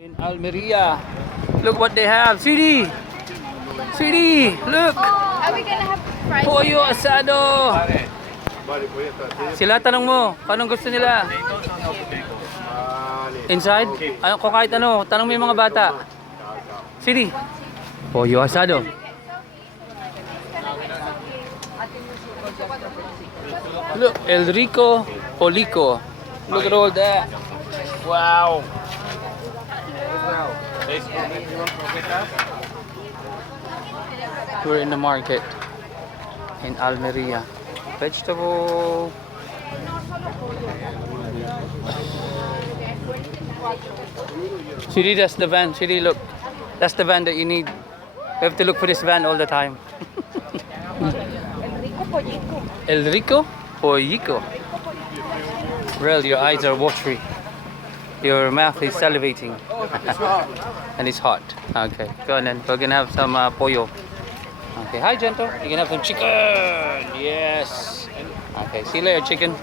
In Almeria, look what they have. CD, look. Are we gonna have fries? Pollo asado. Sila tanong mo, anong gusto nila? Inside? Ano, kung kahit ano, tanong mo yung mga bata. CD, pollo asado. Look, El Rico, Polico. Look at all that. Wow. We're in the market in Almeria. Vegetable. Shiri, that's the van. Shiri, look. That's the van that you need. We have to look for this van all the time. El Rico Pollico. Well, your eyes are watery. Your mouth is salivating. And it's hot. Okay, go on then. We're gonna have some pollo. Okay, hi Gento. You're gonna have some chicken. Yes. Okay, see you later, chicken.